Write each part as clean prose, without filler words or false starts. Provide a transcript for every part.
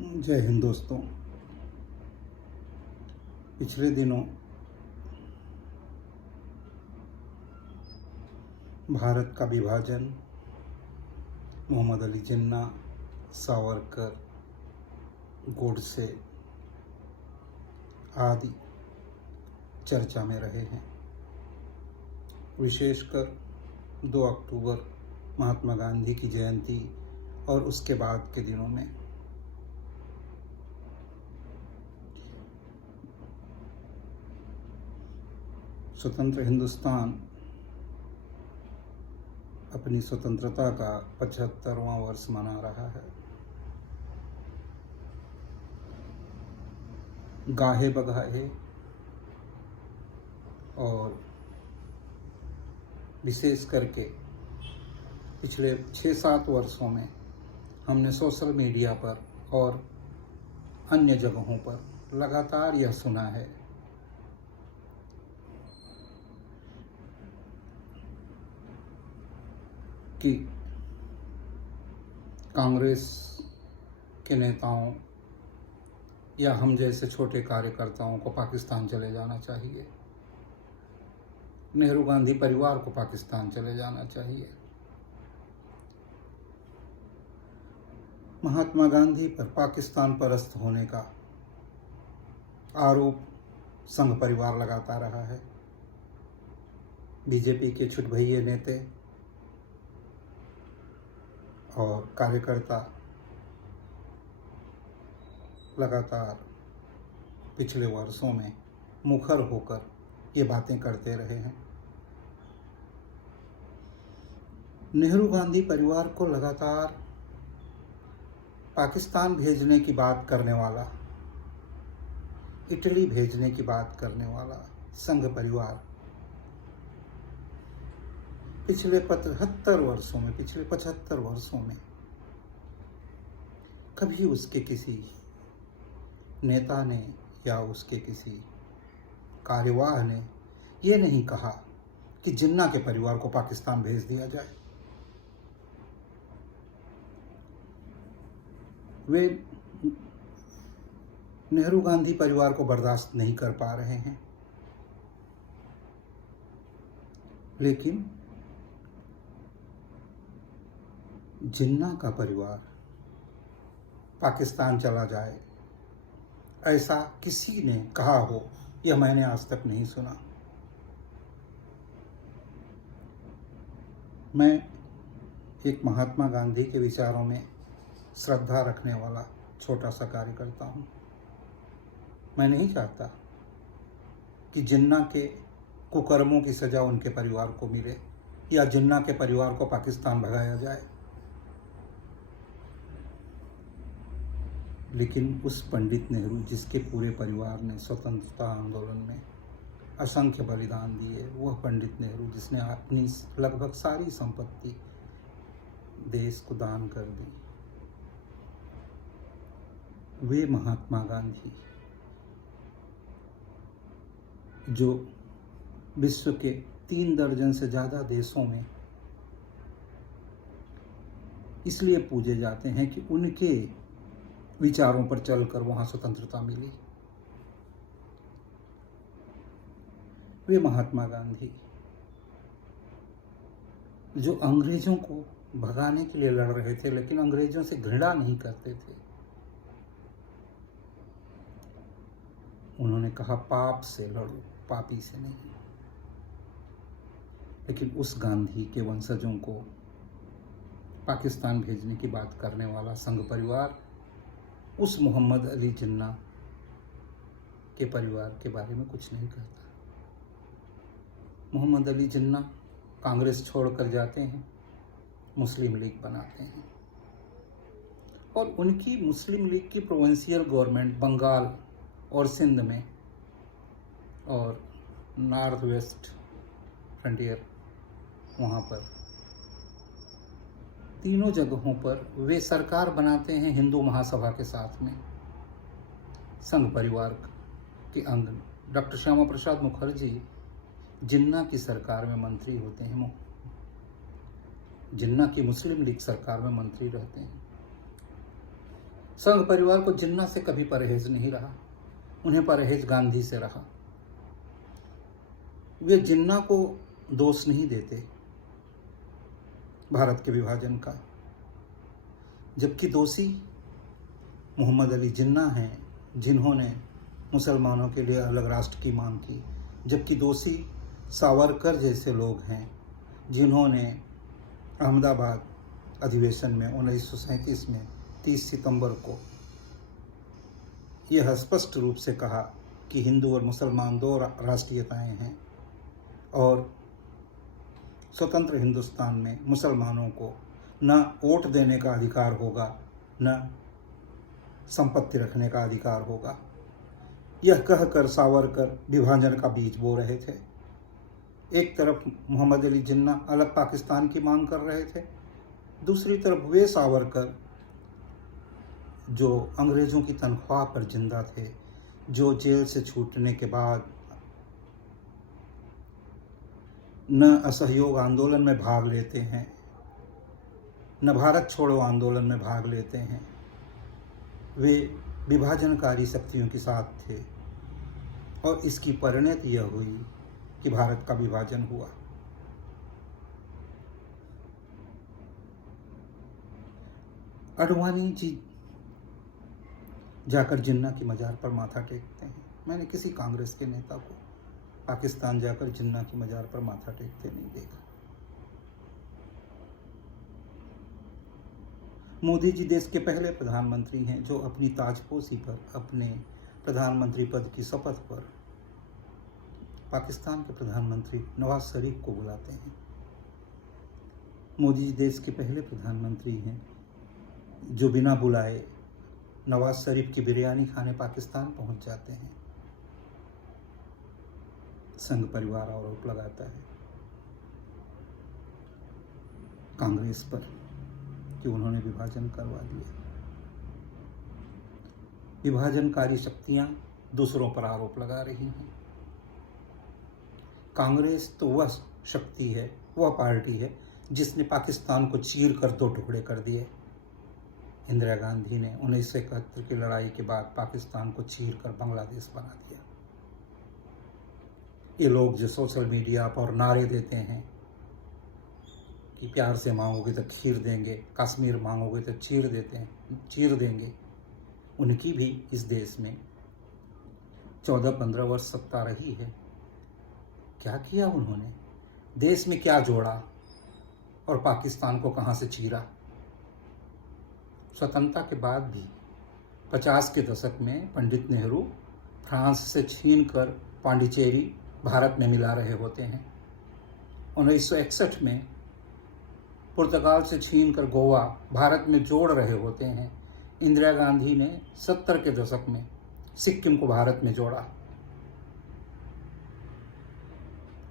जय हिंद दोस्तों। पिछले दिनों भारत का विभाजन, मोहम्मद अली जिन्ना, सावरकर, गोडसे आदि चर्चा में रहे हैं। विशेषकर 2 अक्टूबर महात्मा गांधी की जयंती और उसके बाद के दिनों में स्वतंत्र हिंदुस्तान अपनी स्वतंत्रता का 75वां वर्ष मना रहा है। गाहे बगाहे और विशेष करके पिछले 6-7 वर्षों में हमने सोशल मीडिया पर और अन्य जगहों पर लगातार यह सुना है कि कांग्रेस के नेताओं या हम जैसे छोटे कार्यकर्ताओं को पाकिस्तान चले जाना चाहिए, नेहरू गांधी परिवार को पाकिस्तान चले जाना चाहिए। महात्मा गांधी पर पाकिस्तान परस्त होने का आरोप संघ परिवार लगाता रहा है। बीजेपी के छुटभइये नेता और कार्यकर्ता लगातार पिछले वर्षों में मुखर होकर ये बातें करते रहे हैं। नेहरू गांधी परिवार को लगातार पाकिस्तान भेजने की बात करने वाला, इटली भेजने की बात करने वाला संघ परिवार पिछले 75 वर्षों में कभी उसके किसी नेता ने या उसके किसी कार्यवाह ने ये नहीं कहा कि जिन्ना के परिवार को पाकिस्तान भेज दिया जाए। वे नेहरू गांधी परिवार को बर्दाश्त नहीं कर पा रहे हैं, लेकिन जिन्ना का परिवार पाकिस्तान चला जाए ऐसा किसी ने कहा हो, यह मैंने आज तक नहीं सुना। मैं एक महात्मा गांधी के विचारों में श्रद्धा रखने वाला छोटा सा कार्यकर्ता हूँ। मैं नहीं चाहता कि जिन्ना के कुकर्मों की सजा उनके परिवार को मिले या जिन्ना के परिवार को पाकिस्तान भगाया जाए, लेकिन उस पंडित नेहरू जिसके पूरे परिवार ने स्वतंत्रता आंदोलन में असंख्य बलिदान दिए, वह पंडित नेहरू जिसने अपनी लगभग सारी संपत्ति देश को दान कर दी, वे महात्मा गांधी जो विश्व के 3 दर्जन से ज़्यादा देशों में इसलिए पूजे जाते हैं कि उनके विचारों पर चलकर वहाँ स्वतंत्रता मिली। वे महात्मा गांधी जो अंग्रेजों को भगाने के लिए लड़ रहे थे, लेकिन अंग्रेजों से घृणा नहीं करते थे। उन्होंने कहा पाप से लड़ो, पापी से नहीं। लेकिन उस गांधी के वंशजों को पाकिस्तान भेजने की बात करने वाला संघ परिवार उस मोहम्मद अली जिन्ना के परिवार के बारे में कुछ नहीं कहता। मोहम्मद अली जिन्ना कांग्रेस छोड़कर जाते हैं, मुस्लिम लीग बनाते हैं और उनकी मुस्लिम लीग की प्रोविंशियल गवर्नमेंट बंगाल और सिंध में और नॉर्थ वेस्ट फ्रंटियर, वहाँ पर तीनों जगहों पर वे सरकार बनाते हैं हिंदू महासभा के साथ में। संघ परिवार के अंग डॉक्टर श्यामा प्रसाद मुखर्जी जिन्ना की सरकार में मंत्री होते हैं, जिन्ना की मुस्लिम लीग सरकार में मंत्री रहते हैं। संघ परिवार को जिन्ना से कभी परहेज नहीं रहा, उन्हें परहेज गांधी से रहा। वे जिन्ना को दोष नहीं देते भारत के विभाजन का, जबकि दोषी मोहम्मद अली जिन्ना हैं, जिन्होंने मुसलमानों के लिए अलग राष्ट्र की मांग की, जबकि दोषी सावरकर जैसे लोग हैं, जिन्होंने अहमदाबाद अधिवेशन में 1937 में 30 सितंबर को यह स्पष्ट रूप से कहा कि हिंदू और मुसलमान दो राष्ट्रीयताएं हैं और स्वतंत्र हिंदुस्तान में मुसलमानों को न वोट देने का अधिकार होगा, न संपत्ति रखने का अधिकार होगा। यह कहकर सावरकर विभाजन का बीज बो रहे थे। एक तरफ मोहम्मद अली जिन्ना अलग पाकिस्तान की मांग कर रहे थे, दूसरी तरफ वे सावरकर जो अंग्रेज़ों की तनख्वाह पर जिंदा थे, जो जेल से छूटने के बाद न असहयोग आंदोलन में भाग लेते हैं, न भारत छोड़ो आंदोलन में भाग लेते हैं। वे विभाजनकारी शक्तियों के साथ थे और इसकी परिणति यह हुई कि भारत का विभाजन हुआ। अडवाणी जी जाकर जिन्ना की मजार पर माथा टेकते हैं। मैंने किसी कांग्रेस के नेता को पाकिस्तान जाकर जिन्ना की मजार पर माथा टेकते नहीं देखा। मोदी जी देश के पहले प्रधानमंत्री हैं जो अपनी ताजपोशी पर, अपने प्रधानमंत्री पद की शपथ पर पाकिस्तान के प्रधानमंत्री नवाज शरीफ को बुलाते हैं। मोदी जी देश के पहले प्रधानमंत्री हैं जो बिना बुलाए नवाज शरीफ की बिरयानी खाने पाकिस्तान पहुंच जाते हैं। संघ परिवार आरोप लगाता है कांग्रेस पर कि उन्होंने विभाजन करवा दिया। विभाजनकारी शक्तियां दूसरों पर आरोप लगा रही हैं। कांग्रेस तो वह शक्ति है, वह पार्टी है जिसने पाकिस्तान को चीर कर दो टुकड़े कर दिए। इंदिरा गांधी ने 1971 की लड़ाई के बाद पाकिस्तान को चीर कर बांग्लादेश बना दिया। ये लोग जो सोशल मीडिया पर नारे देते हैं कि प्यार से मांगोगे तो खीर देंगे, कश्मीर मांगोगे तो चीर देंगे, उनकी भी इस देश में 14-15 वर्ष सत्ता रही है। क्या किया उन्होंने? देश में क्या जोड़ा और पाकिस्तान को कहां से चीरा? स्वतंत्रता के बाद भी 50 के दशक में पंडित नेहरू फ्रांस से छीनकर पांडिचेरी भारत में मिला रहे होते हैं। 1961 में पुर्तगाल से छीनकर गोवा भारत में जोड़ रहे होते हैं। इंदिरा गांधी ने 70 के दशक में सिक्किम को भारत में जोड़ा।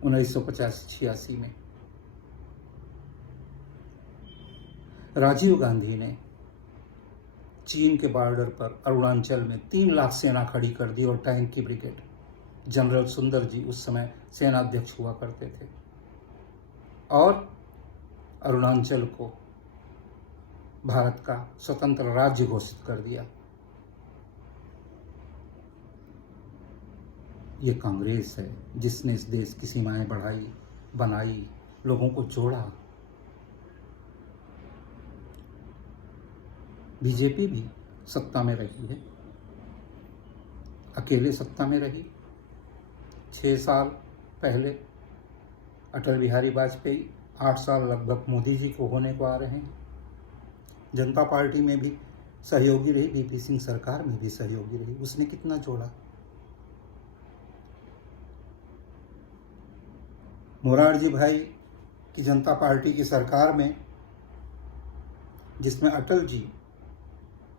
1985-86 में राजीव गांधी ने चीन के बॉर्डर पर अरुणाचल में 3 लाख सेना खड़ी कर दी और टैंक की ब्रिगेड। जनरल सुंदर जी उस समय सेनाध्यक्ष हुआ करते थे और अरुणाचल को भारत का स्वतंत्र राज्य घोषित कर दिया। ये कांग्रेस है जिसने इस देश की सीमाएं बढ़ाई, बनाई, लोगों को जोड़ा। बीजेपी भी सत्ता में रही है, अकेले सत्ता में रही। 6 साल पहले अटल बिहारी वाजपेयी, 8 साल लगभग मोदी जी को होने को आ रहे हैं। जनता पार्टी में भी सहयोगी रही, वीपी सिंह सरकार में भी सहयोगी रही। उसने कितना जोड़ा? मोरारजी भाई की जनता पार्टी की सरकार में, जिसमें अटल जी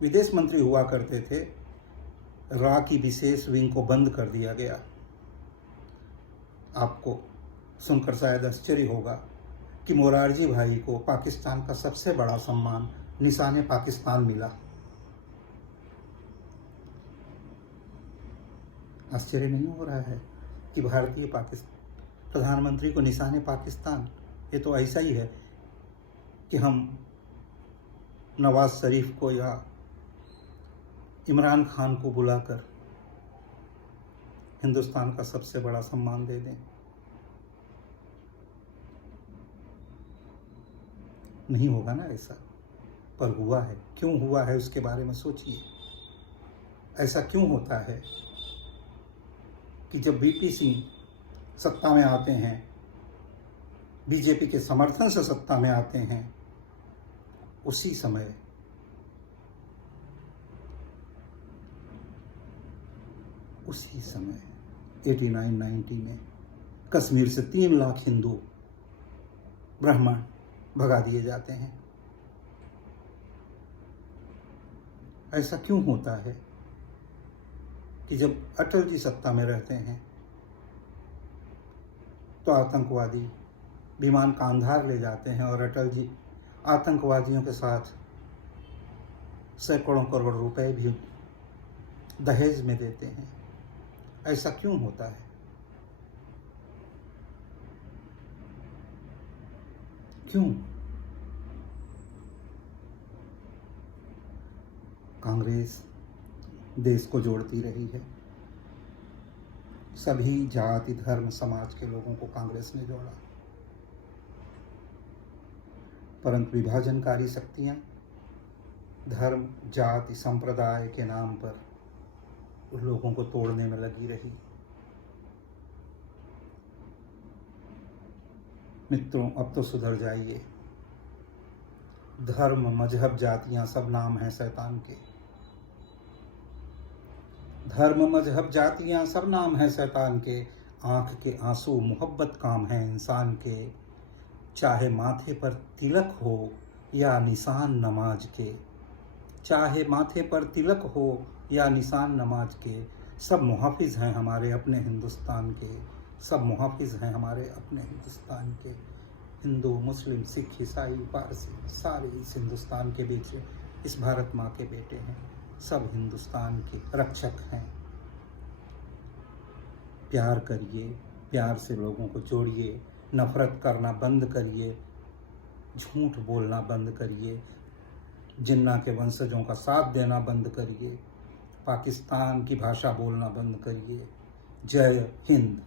विदेश मंत्री हुआ करते थे, रा की विशेष विंग को बंद कर दिया गया। आपको सुनकर शायद आश्चर्य होगा कि मोरारजी भाई को पाकिस्तान का सबसे बड़ा सम्मान निशाने पाकिस्तान मिला। आश्चर्य नहीं हो रहा है कि भारतीय प्रधानमंत्री को निशाने पाकिस्तान? ये तो ऐसा ही है कि हम नवाज शरीफ को या इमरान खान को बुलाकर हिंदुस्तान का सबसे बड़ा सम्मान दे दें। नहीं होगा ना ऐसा, पर हुआ है। क्यों हुआ है उसके बारे में सोचिए। ऐसा क्यों होता है कि जब वीपी सिंह सत्ता में आते हैं, बीजेपी के समर्थन से सत्ता में आते हैं, उसी समय उसी समय 89-90 में कश्मीर से 3 लाख हिंदू ब्राह्मण भगा दिए जाते हैं। ऐसा क्यों होता है कि जब अटल जी सत्ता में रहते हैं तो आतंकवादी विमान कांधार ले जाते हैं और अटल जी आतंकवादियों के साथ सैकड़ों करोड़ रुपए भी दहेज में देते हैं। ऐसा क्यों होता है? क्यों? कांग्रेस देश को जोड़ती रही है। सभी जाति धर्म समाज के लोगों को कांग्रेस ने जोड़ा, परंतु विभाजनकारी शक्तियां धर्म जाति संप्रदाय के नाम पर उन लोगों को तोड़ने में लगी रही। मित्रों, अब तो सुधर जाइए। धर्म मजहब जातियां सब नाम हैं शैतान के। धर्म मजहब जातियां सब नाम हैं शैतान के। आंख के आंसू मोहब्बत काम है इंसान के। चाहे माथे पर तिलक हो या निशान नमाज के, चाहे माथे पर तिलक हो या निशान नमाज के, सब मुहाफिज हैं हमारे अपने हिंदुस्तान के। सब मुहाफिज हैं हमारे अपने हिंदुस्तान के। हिंदू मुस्लिम सिख ईसाई पारसी सारे इस हिंदुस्तान के बीच, इस भारत माँ के बेटे हैं। सब हिंदुस्तान के रक्षक हैं। प्यार करिए, प्यार से लोगों को जोड़िए, नफरत करना बंद करिए, झूठ बोलना बंद करिए, जिन्ना के वंशजों का साथ देना बंद करिए, पाकिस्तान की भाषा बोलना बंद करिए। जय हिंद।